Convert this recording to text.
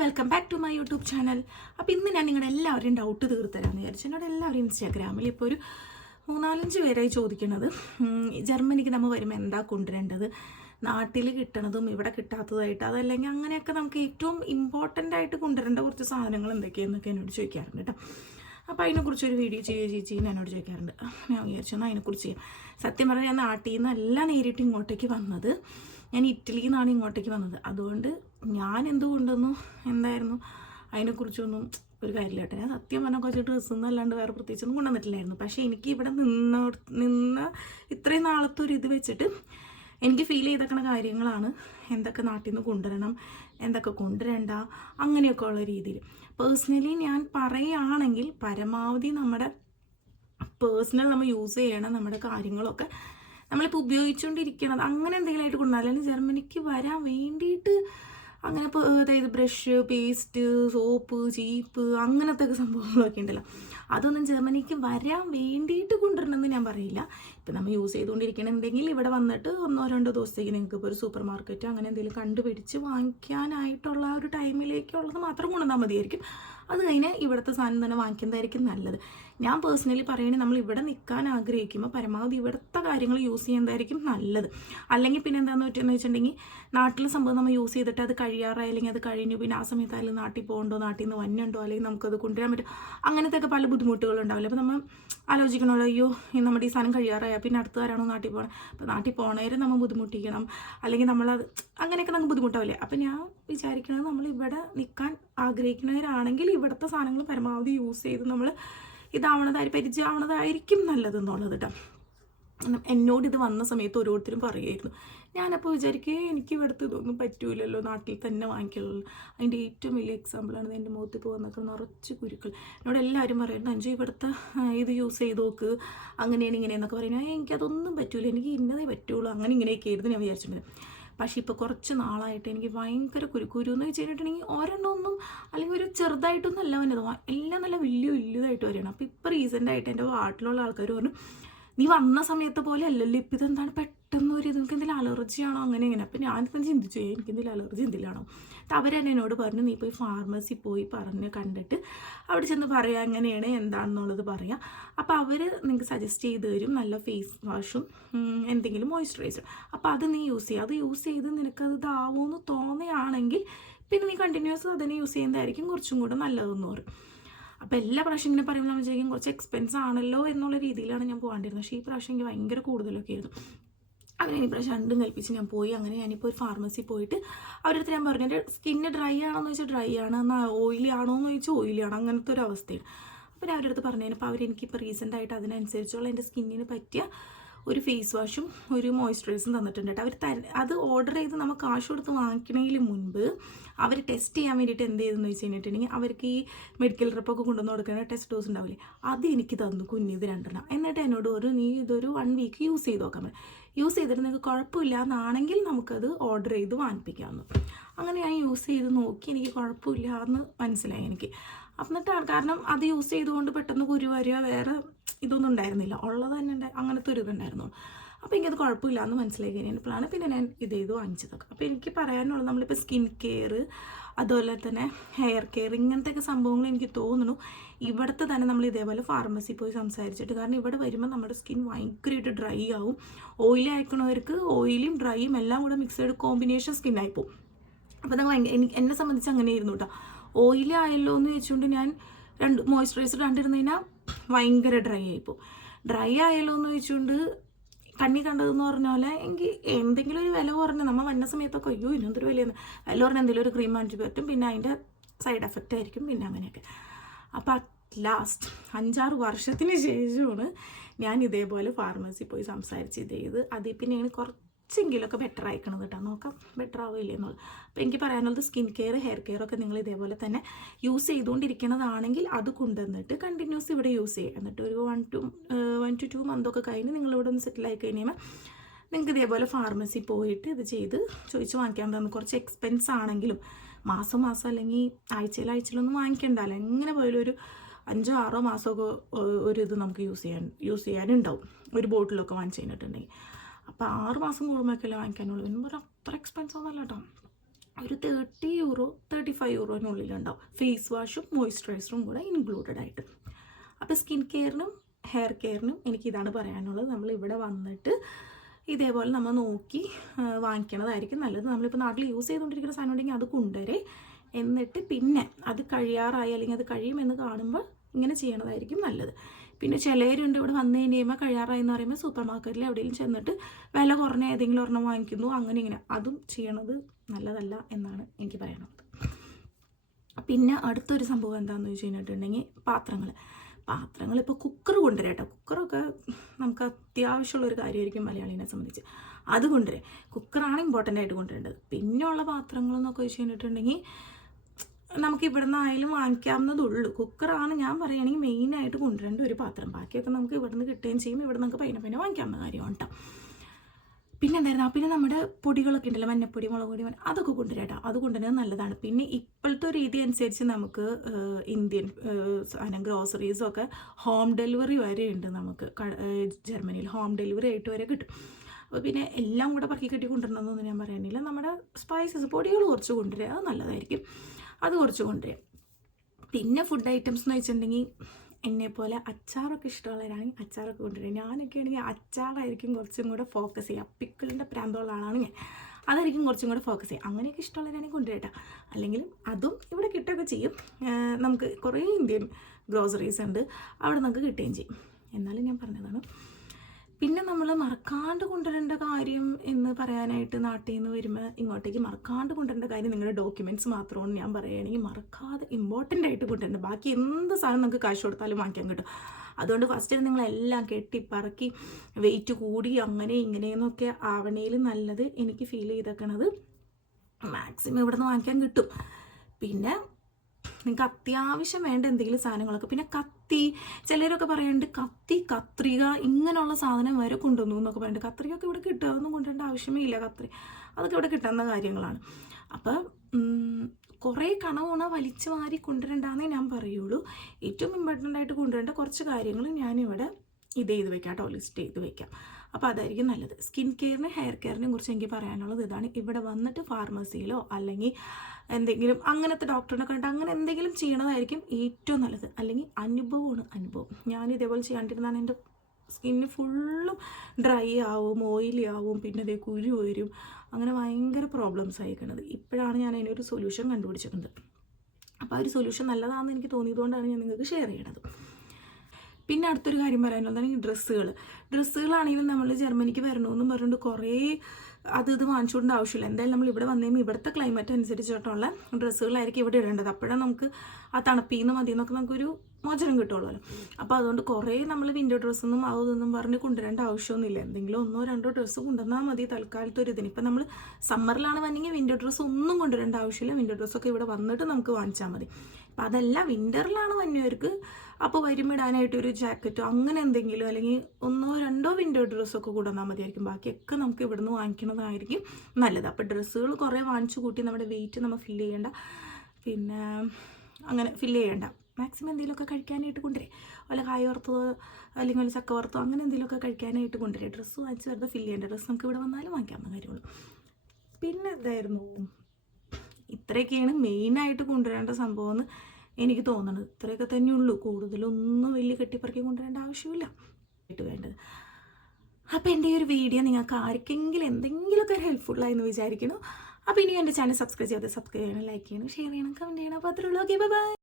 Welcome back to my YouTube channel. അപ്പോൾ ഇന്ന് ഞാൻ നിങ്ങളുടെ എല്ലാവരെയും ഡൗട്ട് തീർത്തരാമെന്ന് വിചാരിച്ചു. എന്നോട് എല്ലാവരും ഇൻസ്റ്റാഗ്രാമിൽ ഇപ്പോൾ ഒരു 3-4 പേരായി ചോദിക്കുന്നത്, ജർമ്മനിക്ക് നമ്മൾ വരുമ്പോൾ എന്താ കൊണ്ടുവരേണ്ടത്, നാട്ടിൽ കിട്ടണതും ഇവിടെ കിട്ടാത്തതായിട്ട്, അതല്ലെങ്കിൽ അങ്ങനെയൊക്കെ നമുക്ക് ഏറ്റവും ഇമ്പോർട്ടൻ്റ് ആയിട്ട് കൊണ്ടുവരേണ്ട കുറച്ച് സാധനങ്ങൾ എന്തൊക്കെയാണെന്നൊക്കെ എന്നോട് ചോദിക്കാറുണ്ട് കേട്ടോ. അപ്പോൾ അതിനെക്കുറിച്ചൊരു വീഡിയോ ചെയ്യുക ചേച്ചി എന്നോട് ചോദിക്കാറുണ്ട്. ഞാൻ വിചാരിച്ചു എന്നാൽ അതിനെക്കുറിച്ച് ചെയ്യാം. സത്യം പറഞ്ഞാൽ ഞാൻ നാട്ടിൽ നിന്നല്ല നേരിട്ട് ഇങ്ങോട്ടേക്ക് വന്നത്, ഞാൻ ഇറ്റലിയിൽ നിന്നാണ് ഇങ്ങോട്ടേക്ക് വന്നത്. അതുകൊണ്ട് ഞാൻ എന്തുകൊണ്ടെന്നു എന്തായിരുന്നു അതിനെക്കുറിച്ചൊന്നും ഒരു കാര്യമില്ല കേട്ടോ. ഞാൻ സത്യം പറഞ്ഞാൽ കുറച്ച് ഡ്രസ്സൊന്നും അല്ലാണ്ട് വേറെ പ്രത്യേകിച്ചൊന്നും കൊണ്ടുവന്നിട്ടില്ലായിരുന്നു. പക്ഷേ എനിക്ക് ഇവിടെ നിന്ന ഇത്രയും നാളത്തെ ഒരു ഇത് വെച്ചിട്ട് എനിക്ക് ഫീൽ ചെയ്തേക്കണ കാര്യങ്ങളാണ് എന്തൊക്കെ നാട്ടിൽ നിന്ന് കൊണ്ടുവരണം, എന്തൊക്കെ കൊണ്ടുവരണ്ട, അങ്ങനെയൊക്കെ ഉള്ള രീതിയിൽ. പേഴ്സണലി ഞാൻ പറയുകയാണെങ്കിൽ പരമാവധി നമ്മുടെ പേഴ്സണൽ നമ്മൾ യൂസ് ചെയ്യണം നമ്മുടെ കാര്യങ്ങളൊക്കെ നമ്മളിപ്പോൾ ഉപയോഗിച്ചുകൊണ്ടിരിക്കണത് അങ്ങനെ എന്തെങ്കിലുമായിട്ട് കൊണ്ടുവരണം. അല്ലെങ്കിൽ ജർമ്മനിക്ക് വരാൻ വേണ്ടിയിട്ട് അങ്ങനെ ഇപ്പോൾ അതായത് ബ്രഷ്, പേസ്റ്റ്, സോപ്പ്, ചീപ്പ് അങ്ങനത്തെ ഒക്കെ സംഭവങ്ങളൊക്കെ ഉണ്ടല്ലോ, അതൊന്നും ജർമ്മനിക്ക് വരാൻ വേണ്ടിയിട്ട് കൊണ്ടുവരണമെന്ന് ഞാൻ പറയില്ല. ഇപ്പം നമ്മൾ യൂസ് ചെയ്തുകൊണ്ടിരിക്കണമെങ്കിൽ ഇവിടെ വന്നിട്ട് 1-2 ദിവസത്തേക്ക് നിങ്ങൾക്ക് ഇപ്പോൾ ഒരു സൂപ്പർ മാർക്കറ്റ് അങ്ങനെ എന്തെങ്കിലും കണ്ടുപിടിച്ച് വാങ്ങിക്കാനായിട്ടുള്ള ഒരു ടൈമിലേക്കുള്ളത് മാത്രം കൊണ്ടുവന്നാൽ മതിയായിരിക്കും. അത് കഴിഞ്ഞ് ഇവിടുത്തെ സാധനം തന്നെ വാങ്ങിക്കുന്നതായിരിക്കും നല്ലത്. ഞാൻ പേഴ്സണലി പറയുകയാണെങ്കിൽ നമ്മൾ ഇവിടെ നിൽക്കാൻ ആഗ്രഹിക്കുമ്പോൾ പരമാവധി ഇവിടുത്തെ കാര്യങ്ങൾ യൂസ് ചെയ്യുന്നതായിരിക്കും നല്ലത്. അല്ലെങ്കിൽ പിന്നെ എന്താണെന്ന് വെച്ചിട്ടുണ്ടെങ്കിൽ നാട്ടിലെ സംഭവം നമ്മൾ യൂസ് ചെയ്തിട്ട് അത് കഴിയാറായി, അല്ലെങ്കിൽ അത് കഴിഞ്ഞു, പിന്നെ ആ സമയത്ത് അല്ലെങ്കിൽ നാട്ടിൽ പോകണ്ടോ, നാട്ടിൽ നിന്ന് വന്നുണ്ടോ, അല്ലെങ്കിൽ നമുക്കത് കൊണ്ടുവരാൻ പറ്റും, അങ്ങനത്തെ ഒക്കെ പല ബുദ്ധിമുട്ടുകളുണ്ടാവില്ല. അപ്പോൾ നമ്മൾ ആലോചിക്കണമല്ലോ, അയ്യോ നമ്മുടെ ഈ സാധനം കഴിയാറായാൽ പിന്നെ അടുത്തവരാണോ നാട്ടിൽ പോകണം, അപ്പോൾ നാട്ടിൽ പോകണേരെ നമ്മൾ ബുദ്ധിമുട്ടിക്കണം, അല്ലെങ്കിൽ നമ്മളത് അങ്ങനെയൊക്കെ നമുക്ക് ബുദ്ധിമുട്ടാവില്ലേ. അപ്പം ഞാൻ വിചാരിക്കുന്നത് നമ്മൾ ഇവിടെ നിൽക്കാൻ ആഗ്രഹിക്കുന്നവരാണെങ്കിൽ ഇവിടുത്തെ സാധനങ്ങൾ പരമാവധി യൂസ് ചെയ്ത് നമ്മൾ പരിചയമാവണതായിരിക്കും നല്ലതെന്നുള്ളത് കേട്ടോ. എന്നോട് ഇത് വന്ന സമയത്ത് ഓരോരുത്തരും പറയുമായിരുന്നു. ഞാനപ്പോൾ വിചാരിക്കുക എനിക്ക് ഇവിടുത്തെ ഇതൊന്നും പറ്റൂലല്ലോ, നാട്ടിൽ തന്നെ വാങ്ങിക്കുള്ളൂ. അതിൻ്റെ ഏറ്റവും വലിയ എക്സാമ്പിളാണ് എൻ്റെ മുഖത്ത് ഇപ്പോൾ വന്നിട്ട് നിറച്ച് കുരുക്കൾ. എന്നോട് എല്ലാവരും പറയുന്നത് അഞ്ച് ഇവിടുത്തെ ഇത് യൂസ് ചെയ്ത് നോക്ക്, അങ്ങനെയാണ് ഇങ്ങനെയെന്നൊക്കെ പറയുന്നത്. എനിക്കതൊന്നും പറ്റൂല, എനിക്ക് ഇന്നതേ പറ്റുള്ളൂ, അങ്ങനെ ഇങ്ങനെയൊക്കെ ആയിരുന്നു ഞാൻ വിചാരിച്ചിട്ടുണ്ട്. പക്ഷേ ഇപ്പോൾ കുറച്ച് നാളായിട്ട് എനിക്ക് ഭയങ്കര കുരു എന്ന് വെച്ച് കഴിഞ്ഞിട്ടുണ്ടെങ്കിൽ ഒരെണ്ണമൊന്നും അല്ലെങ്കിൽ ഒരു ചെറുതായിട്ടൊന്നും അല്ല വന്നത്, എല്ലാം നല്ല വലുതായിട്ട് വരികയാണ്. അപ്പോൾ ഇപ്പോൾ റീസെൻ്റായിട്ട് എൻ്റെ വാട്ടിലുള്ള ആൾക്കാർ പറഞ്ഞു, നീ വന്ന സമയത്ത് പോലെ അല്ലല്ലോ ഇപ്പം, ഇതെന്താണ് പെട്ടെന്ന് ഒരു ഇത്, നിങ്ങൾക്ക് എന്തെങ്കിലും അലർജിയാണോ അങ്ങനെ ഇങ്ങനെ. അപ്പോൾ ഞാനിപ്പം ചിന്തിച്ചു എനിക്ക് എന്തെങ്കിലും അലർജി എന്തെങ്കിലാണോ. അപ്പോൾ അവരെന്നെ എന്നോട് പറഞ്ഞു, നീ പോയി ഫാർമസി പോയി പറഞ്ഞ് കണ്ടിട്ട് അവിടെ ചെന്ന് പറയാം എങ്ങനെയാണ് എന്താണെന്നുള്ളത് പറയാം. അപ്പോൾ അവർ നിങ്ങൾക്ക് സജസ്റ്റ് ചെയ്ത് തരും നല്ല ഫേസ് വാഷും എന്തെങ്കിലും മോയ്സ്ചറൈസർ. അപ്പോൾ അത് നീ യൂസ് ചെയ്യുക. അത് യൂസ് ചെയ്ത് നിനക്കത് ഇതാവുമെന്ന് തോന്നുകയാണെങ്കിൽ പിന്നെ നീ കണ്ടിന്യൂസ് അതിനെ യൂസ് ചെയ്യുന്നതായിരിക്കും കുറച്ചും കൂടെ നല്ലതെന്ന് പറയും. അപ്പോൾ എല്ലാ പ്രാവശ്യം ഇങ്ങനെ പറയുമ്പോൾ നമ്മൾ വിചാരിക്കും കുറച്ച് എക്സ്പെൻസ് ആണല്ലോ എന്നുള്ള രീതിയിലാണ് ഞാൻ പോകാണ്ടിരുന്നത്. പക്ഷേ ഈ പ്രാവശ്യം എനിക്ക് ഭയങ്കര കൂടുതലൊക്കെ ആയിരുന്നു. അങ്ങനെ ഈ പ്രാവശ്യം രണ്ടും കൽപ്പിച്ച് ഞാൻ പോയി. അങ്ങനെ ഞാനിപ്പോൾ ഒരു ഫാർമസി പോയിട്ട് അവരടുത്ത് ഞാൻ പറഞ്ഞു, എൻ്റെ സ്കിന്ന് ഡ്രൈ ആണോയെന്ന് ചോദിച്ചാൽ ഡ്രൈ ആണ്, എന്നാൽ ഓയിലി ആണോ എന്ന് ചോദിച്ചാൽ ഓയിലി ആണ്, അങ്ങനത്തെ ഒരു അവസ്ഥയാണ്. അപ്പോൾ ഞാൻ അവരടുത്ത് പറഞ്ഞതിന് അപ്പോൾ അവരെനിക്കിപ്പോൾ റീസെൻ്റായിട്ട് അതിനനുസരിച്ചുള്ള എൻ്റെ സ്കിന്നിന് പറ്റിയ ഒരു ഫേസ് വാഷും ഒരു മോയ്സ്ചറൈസറും തന്നിട്ടുണ്ട് കേട്ടോ. അത് ഓർഡർ ചെയ്ത് നമ്മൾ കാശ് കൊടുത്ത് വാങ്ങിക്കണതിന് മുൻപ് അവർ ടെസ്റ്റ് ചെയ്യാൻ വേണ്ടിയിട്ട് എന്ത് ചെയ്തെന്ന് വെച്ച് കഴിഞ്ഞിട്ടുണ്ടെങ്കിൽ അവർക്ക് ഈ മെഡിക്കൽ ട്രിപ്പൊക്കെ കൊണ്ടുവന്ന് കൊടുക്കുന്ന ടെസ്റ്റ് ഡോസ് ഉണ്ടാവില്ലേ, അത് എനിക്ക് തന്നു കുഞ്ഞിത് 2 എന്നിട്ട് എന്നോട് ഒരു നീ ഇതൊരു 1 വീക്ക് യൂസ് ചെയ്ത് നോക്കാൻ പറ്റും, യൂസ് ചെയ്തിട്ട് നിങ്ങൾക്ക് കുഴപ്പമില്ല എന്നാണെങ്കിൽ നമുക്കത് ഓർഡർ ചെയ്ത് വാങ്ങിപ്പിക്കാമെന്ന്. അങ്ങനെ ഞാൻ യൂസ് ചെയ്ത് നോക്കി, എനിക്ക് കുഴപ്പമില്ല എന്ന് മനസ്സിലായി എനിക്ക്. എന്നിട്ടാണ്, കാരണം അത് യൂസ് ചെയ്തുകൊണ്ട് പെട്ടെന്ന് കുരു വരിക വേറെ ഇതൊന്നും ഉണ്ടായിരുന്നില്ല, ഉള്ളത് തന്നെ അങ്ങനത്തെ ഒരു ഇതുണ്ടായിരുന്നു. അപ്പോൾ എനിക്കത് കുഴപ്പമില്ല എന്ന് മനസ്സിലായി കഴിഞ്ഞപ്പോഴാണ് പിന്നെ ഞാൻ ഇത് വാങ്ങിച്ചതൊക്കെ. അപ്പോൾ എനിക്ക് പറയാനുള്ളത്, നമ്മളിപ്പോൾ സ്കിൻ കെയർ അതുപോലെ തന്നെ ഹെയർ കെയർ ഇങ്ങനത്തെയൊക്കെ സംഭവങ്ങൾ എനിക്ക് തോന്നുന്നു ഇവിടുത്തെ തന്നെ നമ്മൾ ഇതേപോലെ ഫാർമസി പോയി സംസാരിച്ചിട്ട്, കാരണം ഇവിടെ വരുമ്പോൾ നമ്മുടെ സ്കിൻ ഭയങ്കരമായിട്ട് ഡ്രൈ ആവും. ഓയിലി അയക്കണവർക്ക് ഓയിലും ഡ്രൈയും എല്ലാം കൂടെ മിക്സഡ് കോമ്പിനേഷൻ സ്കിന്നായി പോകും. അപ്പോൾ എന്നെ സംബന്ധിച്ച് അങ്ങനെയായിരുന്നു കേട്ടോ. ഓയിലി ആയല്ലോ എന്ന് വെച്ചുകൊണ്ട് ഞാൻ മോയ്സ്ചറൈസർ കണ്ടിരുന്നതിനാൽ ഭയങ്കര ഡ്രൈ ആയിപ്പോൾ. ഡ്രൈ ആയല്ലോ എന്ന് വെച്ചുകൊണ്ട് കണ്ണി കണ്ടതെന്ന് പറഞ്ഞ പോലെ എനിക്ക് എന്തെങ്കിലും ഒരു വില കുറഞ്ഞ് നമ്മൾ വന്ന സമയത്തൊക്കെ അയ്യോ ഇന്നെന്തൊരു വിലയെന്ന് വില പറഞ്ഞാൽ എന്തെങ്കിലും ഒരു ക്രീം വാങ്ങിച്ച് പറ്റും, പിന്നെ അതിൻ്റെ സൈഡ് എഫക്റ്റ് ആയിരിക്കും, പിന്നെ അങ്ങനെയൊക്കെ. അപ്പോൾ അറ്റ് ലാസ്റ്റ് 5-6 വർഷത്തിന് ശേഷമാണ് ഞാൻ ഇതേപോലെ ഫാർമസി പോയി സംസാരിച്ച് ഇത് ചെയ്ത് അതിൽ പിന്നെയാണ് കുറച്ചെങ്കിലുമൊക്കെ ബെറ്റർ ആയിക്കണത് കേട്ടോ. നോക്കാം ബെറ്റർ ആവില്ലേ എന്നുള്ളത്. അപ്പോൾ എനിക്ക് പറയാനുള്ളത് സ്കിൻ കെയർ ഹെയർ കെയർ ഒക്കെ നിങ്ങൾ ഇതേപോലെ തന്നെ യൂസ് ചെയ്തുകൊണ്ടിരിക്കുന്നതാണെങ്കിൽ അത് കൊണ്ടുവന്നിട്ട് കണ്ടിന്യൂസ് ഇവിടെ യൂസ് ചെയ്യുക. എന്നിട്ട് ഒരു 1 to 2 മന്തൊക്കെ കഴിഞ്ഞ് നിങ്ങളിവിടെ ഒന്ന് സെറ്റിലായി കഴിയുമ്പോൾ നിങ്ങൾക്ക് ഇതേപോലെ ഫാർമസി പോയിട്ട് ഇത് ചെയ്ത് ചോദിച്ച് വാങ്ങിക്കാൻ തന്നെ. കുറച്ച് എക്സ്പെൻസ് ആണെങ്കിലും മാസം അല്ലെങ്കിൽ ആഴ്ചയിലൊന്നും വാങ്ങിക്കണ്ടല്ലോ. എങ്ങനെ പോയാലും ഒരു 5-6 മാസമൊക്കെ ഒരു ഇത് നമുക്ക് യൂസ് ചെയ്യാനുണ്ടാവും ഒരു ബോട്ടിലൊക്കെ വാങ്ങിച്ച് കഴിഞ്ഞിട്ടുണ്ടെങ്കിൽ. അപ്പോൾ 6 മാസം കൂടുമ്പോഴൊക്കെയല്ലേ വാങ്ങിക്കാനുള്ളൂ. അത്ര എക്സ്പെൻസ് ഒന്നുമല്ല കേട്ടോ. ഒരു 30 യൂറോ 35 യൂറോനുള്ളിലുണ്ടാവും. ഫേസ് വാഷും മോയ്സ്ചറൈസറും കൂടെ ഇൻക്ലൂഡഡ് ആയിട്ട്. അപ്പോൾ സ്കിൻ കെയറിനും ഹെയർ കെയറിനും എനിക്കിതാണ് പറയാനുള്ളത്. നമ്മളിവിടെ വന്നിട്ട് ഇതേപോലെ നമ്മൾ നോക്കി വാങ്ങിക്കണതായിരിക്കും നല്ലത്. നമ്മളിപ്പോൾ നാട്ടിൽ യൂസ് ചെയ്തുകൊണ്ടിരിക്കുന്ന സാധനം ഉണ്ടെങ്കിൽ അത് കൊണ്ടുവരെ, എന്നിട്ട് പിന്നെ അത് കഴിയാറായി അല്ലെങ്കിൽ അത് കഴിയുമെന്ന് കാണുമ്പോൾ ഇങ്ങനെ ചെയ്യണതായിരിക്കും നല്ലത്. പിന്നെ ചിലരുണ്ട് ഇവിടെ വന്നു കഴിയുമ്പോൾ കഴിയാറായി എന്ന് പറയുമ്പോൾ സൂപ്പർ മാർക്കറ്റിൽ എവിടെയെങ്കിലും ചെന്നിട്ട് വില കുറഞ്ഞ ഏതെങ്കിലും ഒരെണ്ണം വാങ്ങിക്കുന്നു, അങ്ങനെ ഇങ്ങനെ. അതും ചെയ്യണത് നല്ലതല്ല എന്നാണ് എനിക്ക് പറയാനുള്ളത്. പിന്നെ അടുത്തൊരു സംഭവം എന്താണെന്ന് വെച്ച് കഴിഞ്ഞിട്ടുണ്ടെങ്കിൽ പാത്രങ്ങൾ ഇപ്പോൾ കുക്കർ കൊണ്ടുവരാം കേട്ടോ. കുക്കറൊക്കെ നമുക്ക് അത്യാവശ്യമുള്ളൊരു കാര്യമായിരിക്കും മലയാളീനെ സംബന്ധിച്ച്. അത് കൊണ്ടുവരാം. കുക്കറാണ് ഇമ്പോർട്ടൻ്റ് ആയിട്ട് കൊണ്ടുവരേണ്ടത്. പിന്നെയുള്ള പാത്രങ്ങളെന്നൊക്കെ വെച്ച് കഴിഞ്ഞിട്ടുണ്ടെങ്കിൽ നമുക്ക് ഇവിടെ നിന്നായാലും വാങ്ങിക്കാവുന്നതുള്ളൂ. കുക്കറാണ് ഞാൻ പറയുകയാണെങ്കിൽ മെയിനായിട്ട് കൊണ്ടുവരേണ്ട ഒരു പാത്രം. ബാക്കിയൊക്കെ നമുക്ക് ഇവിടെ നിന്ന് കിട്ടുകയും ചെയ്യും. ഇവിടെ നമുക്ക് പൈന വാങ്ങിക്കാവുന്ന കാര്യമാണ് കേട്ടോ. പിന്നെ എന്തായിരുന്നു, പിന്നെ നമ്മുടെ പൊടികളൊക്കെ ഉണ്ടല്ലോ, മഞ്ഞപ്പൊടി, മുളക് പൊടി, അതൊക്കെ കൊണ്ടുവരാം കേട്ടോ. അത് കൊണ്ടുവരുന്നത് നല്ലതാണ്. പിന്നെ ഇപ്പോഴത്തെ രീതി അനുസരിച്ച് നമുക്ക് ഇന്ത്യൻ ഗ്രോസറീസൊക്കെ ഹോം ഡെലിവറി വരെ ഉണ്ട്. നമുക്ക് ജർമ്മനിയിൽ ഹോം ഡെലിവറി ആയിട്ട് വരെ കിട്ടും. അപ്പോൾ പിന്നെ എല്ലാം കൂടെ പറക്കി കെട്ടി കൊണ്ടുവരണമെന്നൊന്നും ഞാൻ പറയാനില്ല. നമ്മുടെ സ്പൈസസ് പൊടികൾ കുറച്ച് കൊണ്ടുവരിക, അത് നല്ലതായിരിക്കും. അത് കുറച്ച് കൊണ്ടുവരിക. പിന്നെ ഫുഡ് ഐറ്റംസ് എന്ന് വെച്ചിട്ടുണ്ടെങ്കിൽ എന്നെപ്പോലെ അച്ചാറൊക്കെ ഇഷ്ടമുള്ളവരാണെങ്കിൽ അച്ചാറൊക്കെ കൊണ്ടുവരിക. ഞാനൊക്കെ ആണെങ്കിൽ അച്ചാറായിരിക്കും കുറച്ചും കൂടെ ഫോക്കസ് ചെയ്യുക. പിക്കിളിൻ്റെ പ്രാന്തമുള്ള ആളാണ് ഞാൻ. അതായിരിക്കും കുറച്ചും കൂടെ ഫോക്കസ് ചെയ്യുക. അങ്ങനെയൊക്കെ ഇഷ്ടമുള്ളവരാണെങ്കിൽ കൊണ്ടുവരട്ടെ. അല്ലെങ്കിലും അതും ഇവിടെ കിട്ടുകയൊക്കെ ചെയ്യും. നമുക്ക് കുറേ ഇന്ത്യൻ ഗ്രോസറീസ് ഉണ്ട്, അവിടെ നമുക്ക് കിട്ടുകയും ചെയ്യും. എന്നാലും ഞാൻ പറഞ്ഞതാണ്. പിന്നെ നമ്മൾ മറക്കാണ്ട് കൊണ്ടുവരേണ്ട കാര്യം എന്ന് പറയാനായിട്ട്, നാട്ടിൽ നിന്ന് വരുമ്പോൾ ഇങ്ങോട്ടേക്ക് മറക്കാണ്ട് കൊണ്ടുവരേണ്ട കാര്യം നിങ്ങളുടെ ഡോക്യുമെൻറ്റ്സ് മാത്രമാണ്. ഞാൻ പറയുകയാണെങ്കിൽ മറക്കാതെ ഇമ്പോർട്ടൻ്റ് ആയിട്ട് കൊണ്ടുവരേണ്ട. ബാക്കി എന്ത് സാധനം നിങ്ങൾക്ക് കാശ് കൊടുത്താലും വാങ്ങിക്കാൻ കിട്ടും. അതുകൊണ്ട് ഫസ്റ്റ് നിങ്ങളെല്ലാം കെട്ടിപ്പറക്കി വെയിറ്റ് കൂടി അങ്ങനെ ഇങ്ങനെയെന്നൊക്കെ ആവണേൽ നല്ലത് എനിക്ക് ഫീൽ ചെയ്തേക്കണത് മാക്സിമം ഇവിടെ നിന്ന് വാങ്ങിക്കാൻ കിട്ടും. പിന്നെ നിങ്ങൾക്ക് അത്യാവശ്യം വേണ്ട എന്തെങ്കിലും സാധനങ്ങളൊക്കെ, പിന്നെ കത്തി, ചിലരൊക്കെ പറയുന്നുണ്ട് കത്രിക ഇങ്ങനെയുള്ള സാധനം വരെ കൊണ്ടുവന്നു എന്നൊക്കെ പറയുന്നുണ്ട്. കത്രികയൊക്കെ ഇവിടെ കിട്ടുക, അതൊന്നും കൊണ്ടുവരേണ്ട ആവശ്യമേ ഇല്ല. അതൊക്കെ ഇവിടെ കിട്ടുന്ന കാര്യങ്ങളാണ്. അപ്പം കുറേ കണവണ വലിച്ചു വാരി കൊണ്ടുവരണ്ടെന്നേ ഞാൻ പറയുള്ളൂ. ഏറ്റവും ഇമ്പോർട്ടൻ്റ് ആയിട്ട് കൊണ്ടുവരേണ്ട കുറച്ച് കാര്യങ്ങൾ ഞാനിവിടെ ചെയ്ത് വെക്കാം കേട്ടോ, ലിസ്റ്റ് ചെയ്ത് വെക്കാം. അപ്പോൾ അതായിരിക്കും നല്ലത്. സ്കിൻ കെയറിനും ഹെയർ കെയറിനെ കുറിച്ച് എനിക്ക് പറയാനുള്ളത് ഇതാണ്. ഇവിടെ വന്നിട്ട് ഫാർമസിയിലോ അല്ലെങ്കിൽ എന്തെങ്കിലും അങ്ങനത്തെ ഡോക്ടറിനെ കണ്ട് അങ്ങനെ എന്തെങ്കിലും ചെയ്യണതായിരിക്കും ഏറ്റവും നല്ലത്. അല്ലെങ്കിൽ അനുഭവം. ഞാൻ ഇതേപോലെ ചെയ്യാണ്ടിരുന്നാണ് എൻ്റെ സ്കിന്ന് ഫുള്ളും ഡ്രൈ ആവും, ഓയിലി ആവും, പിന്നെ അതേ കുരു വരും, അങ്ങനെ ഭയങ്കര പ്രോബ്ലംസ് ആയിരിക്കണത്. ഇപ്പോഴാണ് ഞാൻ അതിനൊരു സൊല്യൂഷൻ കണ്ടുപിടിച്ചിട്ടുണ്ട്. അപ്പോൾ ആ ഒരു സൊല്യൂഷൻ നല്ലതാണെന്ന് എനിക്ക് തോന്നിയതുകൊണ്ടാണ് ഞാൻ നിങ്ങൾക്ക് ഷെയർ ചെയ്യണത്. പിന്നെ അടുത്തൊരു കാര്യം പറയാനുള്ളതാണ് ഈ ഡ്രസ്സുകളാണെങ്കിലും നമ്മൾ ജർമ്മനിക്ക് വരണമെന്നും പറഞ്ഞുകൊണ്ട് കുറേ ഇത് വാങ്ങിച്ചുകൊണ്ട് ആവശ്യമില്ല. എന്തായാലും നമ്മൾ ഇവിടെ വന്നേയും ഇവിടുത്തെ ക്ലൈമറ്റ് അനുസരിച്ചിട്ടുള്ള ഡ്രസ്സുകളായിരിക്കും ഇവിടെ ഇടേണ്ടത്. അപ്പോഴാണ് നമുക്ക് ആ തണുപ്പീന്ന് മതിയെന്നൊക്കെ നമുക്കൊരു മോചനം കിട്ടുള്ളൂ. അപ്പോൾ അതുകൊണ്ട് കുറേ നമ്മൾ വിൻ്റർ ഡ്രസ്സൊന്നും അതൊന്നും പറഞ്ഞ് കൊണ്ടുവരേണ്ട ആവശ്യമൊന്നുമില്ല. എന്തെങ്കിലും 1-2 ഡ്രസ്സ് കൊണ്ടുവന്നാൽ മതി തൽക്കാലത്ത് ഒരു ഇതിന്. ഇപ്പം നമ്മൾ സമ്മറിലാണ് വന്നെങ്കിൽ വിൻ്റർ ഡ്രസ്സ് ഒന്നും കൊണ്ടുവരേണ്ട ആവശ്യമില്ല. വിൻ്റർ ഡ്രസ്സൊക്കെ ഇവിടെ വന്നിട്ട് നമുക്ക് വാങ്ങിച്ചാൽ മതി. അപ്പം അതല്ല വിൻ്ററിലാണ് വന്നവർക്ക് അപ്പോൾ വരുമിടാനായിട്ടൊരു ജാക്കറ്റോ അങ്ങനെ എന്തെങ്കിലും, അല്ലെങ്കിൽ 1-2 വിൻ്റർ ഡ്രസ്സൊക്കെ കൊണ്ടുവന്നാൽ മതിയായിരിക്കും. ബാക്കിയൊക്കെ നമുക്ക് ഇവിടുന്ന് വാങ്ങിക്കുന്നതായിരിക്കും നല്ലത്. അപ്പോൾ ഡ്രസ്സുകൾ കുറേ വാങ്ങിച്ചു കൂട്ടി നമ്മുടെ വെയിറ്റ് നമ്മൾ ഫില്ല് ചെയ്യേണ്ട, പിന്നെ അങ്ങനെ ഫില്ല് ചെയ്യേണ്ട. മാക്സിമം എന്തെങ്കിലുമൊക്കെ കഴിക്കാനായിട്ട് കൊണ്ടുവരേ, വല്ല കായ വറുത്തോ അല്ലെങ്കിൽ വല്ല ചക്ക വറുത്തോ അങ്ങനെ എന്തെങ്കിലുമൊക്കെ കഴിക്കാനായിട്ട് കൊണ്ടുവരേ. ഡ്രസ്സ് വാങ്ങിച്ച് വെറുതെ ഫില്ല് ചെയ്യേണ്ട. ഡ്രസ്സ് നമുക്ക് ഇവിടെ വന്നാലും വാങ്ങിക്കാവുന്ന കാര്യമുള്ളൂ. പിന്നെ എന്തായിരുന്നു, ഇത്രയൊക്കെയാണ് മെയിനായിട്ട് കൊണ്ടുവരേണ്ട സംഭവം എന്ന് എനിക്ക് തോന്നുന്നത്. ഇത്രയൊക്കെ തന്നെയുള്ളൂ. കൂടുതലൊന്നും വലിയ കെട്ടിപ്പറക്കി കൊണ്ടുവരേണ്ട ആവശ്യമില്ല ആയിട്ട് വേണ്ടത്. അപ്പോൾ എൻ്റെ ഈ ഒരു വീഡിയോ നിങ്ങൾക്ക് ആർക്കെങ്കിലും എന്തെങ്കിലുമൊക്കെ ഹെൽപ്ഫുള്ളായെന്ന് വിചാരിക്കണം. അപ്പോൾ ഇനി എൻ്റെ ചാനൽ സബ്സ്ക്രൈബ് ചെയ്യണം, ലൈക്ക് ചെയ്യണം, ഷെയർ ചെയ്യണം, കമൻറ്റ് ചെയ്യണം. അപ്പോൾ അത്രയുള്ളൂ. Okay, by.